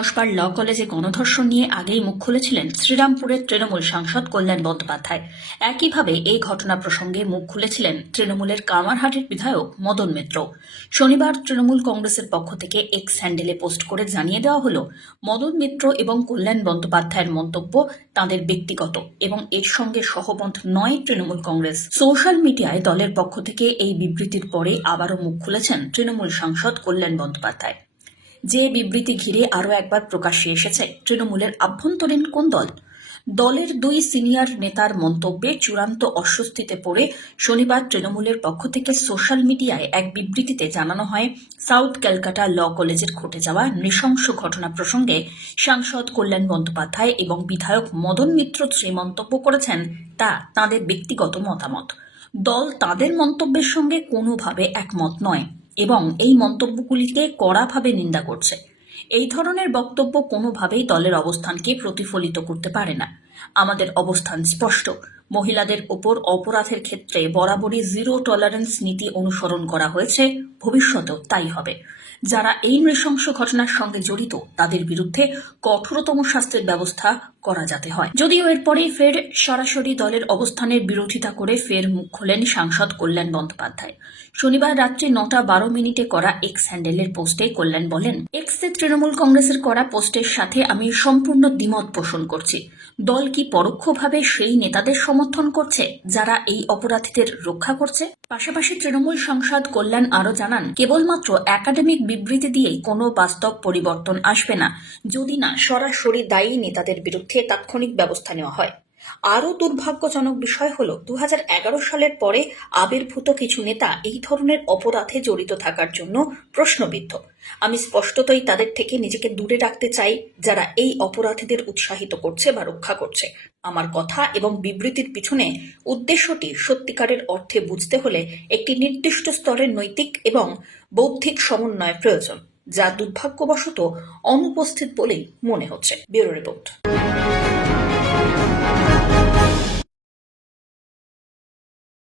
কসবার ল কলেজে গণধর্ষণ নিয়ে আগেই মুখ খুলেছিলেন শ্রীরামপুরের তৃণমূল সাংসদ কল্যাণ বন্দ্যোপাধ্যায়। একইভাবে এই ঘটনা প্রসঙ্গে মুখ খুলেছিলেন তৃণমূলের কামারহাটের বিধায়ক মদন মিত্র। শনিবার তৃণমূল কংগ্রেসের পক্ষ থেকে এক্স হ্যান্ডেলে পোস্ট করে জানিয়ে দেওয়া হল, মদন মিত্র এবং কল্যাণ বন্দ্যোপাধ্যায়ের মন্তব্য তাঁদের ব্যক্তিগত এবং এর সঙ্গে সহমত নয় তৃণমূল কংগ্রেস। সোশ্যাল মিডিয়ায় দলের পক্ষ থেকে এই বিবৃতির পরে আবারও মুখ খুলেছেন তৃণমূল সাংসদ কল্যাণ বন্দ্যোপাধ্যায়। যে বিবৃতি ঘিরে আরও একবার প্রকাশ্যে এসেছে, তৃণমূলের আভ্যন্তরীণ কোন দল? দলের দুই সিনিয়র নেতার মন্তব্যে চূড়ান্ত অস্বস্তিতে পড়ে শনিবার তৃণমূলের পক্ষ থেকে সোশ্যাল মিডিয়ায় এক বিবৃতিতে জানানো হয়, সাউথ ক্যালকাটা ল কলেজের ঘটে যাওয়া নৃশংস ঘটনা প্রসঙ্গে সাংসদ কল্যাণ বন্দ্যোপাধ্যায় এবং বিধায়ক মদন মিত্র যে মন্তব্য করেছেন, তা তাঁদের ব্যক্তিগত মতামত। দল তাদের মন্তব্যের সঙ্গে কোনোভাবে একমত নয়। এবং এই মন্তব্যগুলিকে কড়াভাবে নিন্দা করছে। এই ধরনের বক্তব্য কোনোভাবেই দলের অবস্থানকে প্রতিফলিত করতে পারে না। আমাদের অবস্থান স্পষ্ট। মহিলাদের ওপর অপরাধের ক্ষেত্রে বরাবরই জিরো টলারেন্স নীতি অনুসরণ করা হয়েছে। ভবিষ্যতেও তাই হবে। যারা এই নৃশংস ঘটনার সঙ্গে জড়িত, তাদের বিরুদ্ধে কঠোরতম শাস্তির ব্যবস্থা করা যাতে হয়। যদিও এরপরেই ফের সরাসরি দলের অবস্থানের বিরোধিতা করে ফের মুখ খোলেন সাংসদ কল্যাণ বন্দ্যোপাধ্যায়। শনিবার রাত্রি নটা বারো মিনিটে করা এক্স হ্যান্ডেলের পোস্টে কল্যাণ বলেন, এক্সে তৃণমূল কংগ্রেসের করা পোস্টের সাথে আমি সম্পূর্ণ দ্বিমত পোষণ করছি। দল কি পরোক্ষভাবে সেই নেতাদের সমর্থন করছে, যারা এই অপরাধীদের রক্ষা করছে? পাশাপাশি তৃণমূল সংসদ কল্যাণ আরও জানান, কেবলমাত্র একাডেমিক বিবৃতি দিয়েই কোনো বাস্তব পরিবর্তন আসবে না, যদি না সরাসরি দায়ী নেতাদের বিরুদ্ধে তাৎক্ষণিক ব্যবস্থা নেওয়া হয়। আরও দুর্ভাগ্যজনক বিষয় হল দু হাজার এগারো সালের পরে আবির্ভূত কিছু নেতা এই ধরনের অপরাধে জড়িত থাকার জন্য প্রশ্নবিদ্ধ। আমি স্পষ্টতই তাদের থেকে নিজেকে দূরে রাখতে চাই, যারা এই অপরাধীদের উৎসাহিত করছে বা রক্ষা করছে। আমার কথা এবং বিবৃতির পিছনে উদ্দেশ্যটি সত্যিকারের অর্থে বুঝতে হলে একটি নির্দিষ্ট স্তরের নৈতিক এবং বৌদ্ধিক সমন্বয় প্রয়োজন, যা দুর্ভাগ্যবশত অনুপস্থিত বলেই মনে হচ্ছে। Bureau report.